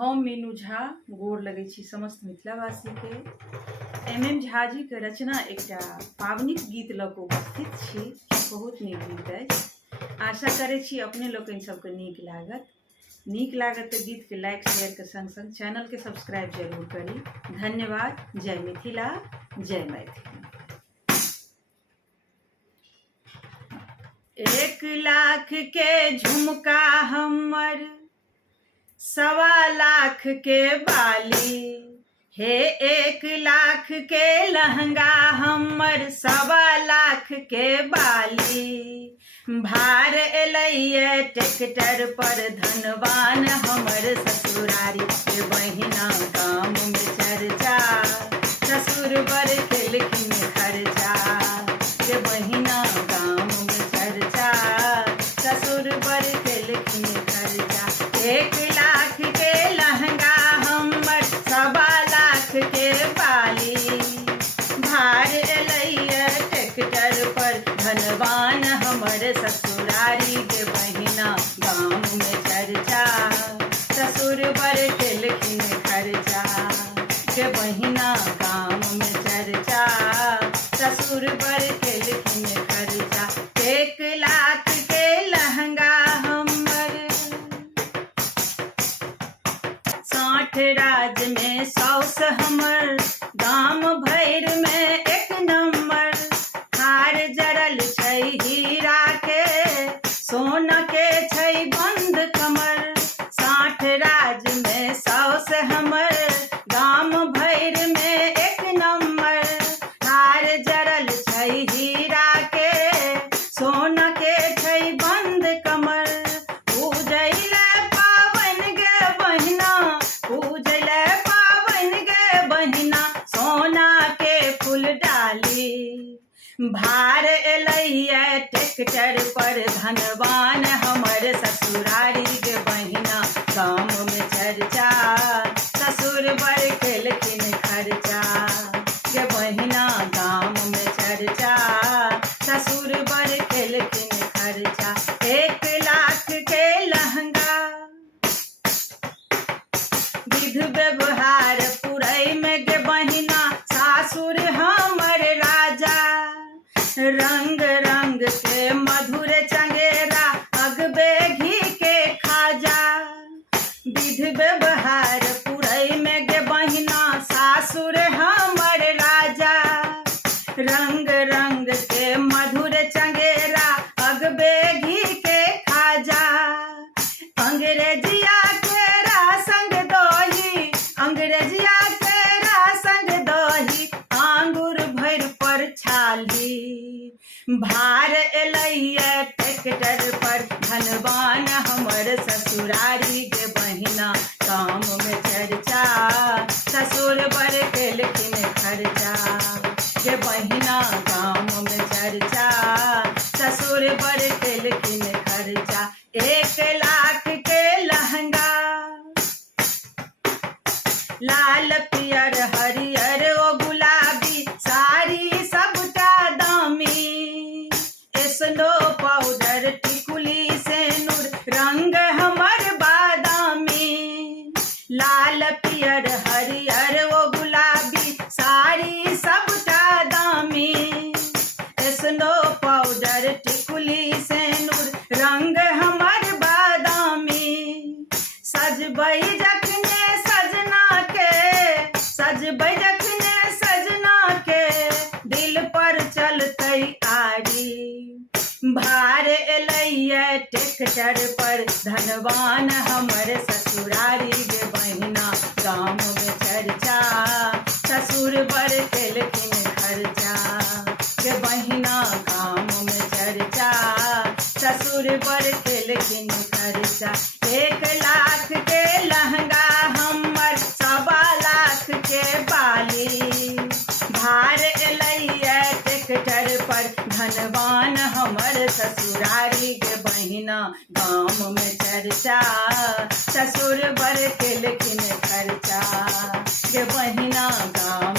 हम मीनू झा गोर लगै छी समस्त मिथिलावासी के। एम झा जी के रचना एकटा पावनिक गीत लऽ कऽ उपस्थित छी। बहुत नीक गीत अछि। आशा करै छी अपने लोकनि सबके नीक लागत तऽ गीत के लाइक शेयर के संग संग चैनल के सब्सक्राइब जरूर करी। धन्यवाद। जय मिथिला, जय मैथिली। 1 लाख के झुमका हमर, 1.25 लाख के बाली हे। 1 लाख के लहंगा हमर, 1.25 लाख के बाली। भार एलैये ट्रैक्टर पर, धनवान हमर ससुरारी के बहिना गाम में चर्चा। ससुर बर केलखिन खर्चा के बहिना गाम में चर्चा। ससुर बर केलखिन खर्चा। 1 लाख के लहंगा हमर, 1.25 लाख के बाली। भार एलैये ट्रैक्टर पर, धनवान हमर ससुरारी के बहिना गाम में चर्चा। ससुर बर केलखिन खर्चा के बहिना गाम में चर्चा। ससुर बर केलखिन खर्चा। 1 लाख के लहंगा हमर, 60 राज में सौस हमर, गाम भैर में 1 नंबर। हार जरल छै हीरा के, सोना के छै बंद कमर। 60 राज में सौस हमर, गाम भैर में 1 नंबर। हार जरल छै हीरा के, सोना के छै बंद कमर। पूजैले पावन गे बहिना, पूजैले पावन गे बहिना, सोना के फूल डाली। भार एलैये ट्रैक्टर पर, धनवान हमर ससुरारी के बहिना गाम में चर्चा। ससुर बर केलखिन खर्चा के बहिना गाम में चर्चा। ससुर बर केलखिन खर्चा। 1 लाख के लहंगा, विध व्यवहार पुरई में गे बहिना, सासुर हमर राजा। रंग रंग के मधुर चंगेरा, अगबे घी के खाजा। विध व्यवहार पुरई में गे बहिना, सासुर हमर राजा। रंग रंग के मधुर चंगेरा, अगबे घी के खाजा। अंग्रेजिया केरा संग दही, अंग्रेजिया केरा संग दही, आंगुर भर पर छाली। भार एलैये ट्रैक्टर पर, धनवान हमर ससुरारी के बहिना गाम में चर्चा। ससुर बर केलखिन खर्चा के बहिना गाम में चर्चा। ससुर बर केलखिन खर्चा। 1 लाख के लहंगा, लाल पियर हरियर ओ गुलाबी, साड़ी सबटा दामी। स्नो पाउडर टिकुली सेनुर, रंग हमर बादामी। लाल पियर हरियर ओ गुलाबी, साड़ी सबटा दामी। स्नो पाउडर टिकुली सेनुर, रंग हमर बादामी। सजबै जखने सजना के, सजबै जखने सजना के, दिल पर चलतै आरी। भार एलैये ट्रैक्टर पर, धनवान हमर ससुरारी के बहिना गाम में चर्चा। ससुर बर केलखिन खर्चा के बहिना गाम में चर्चा। ससुर बर केलखिन खर्चा। 1 लाख के लहंगा हमर, 1.25 लाख के बाली। भार एलैये ट्रैक्टर पर, धनवान हमर ससुरारी के बहिना गाम में चर्चा। ससुर बर केलखिन खर्चा के बहिना गाम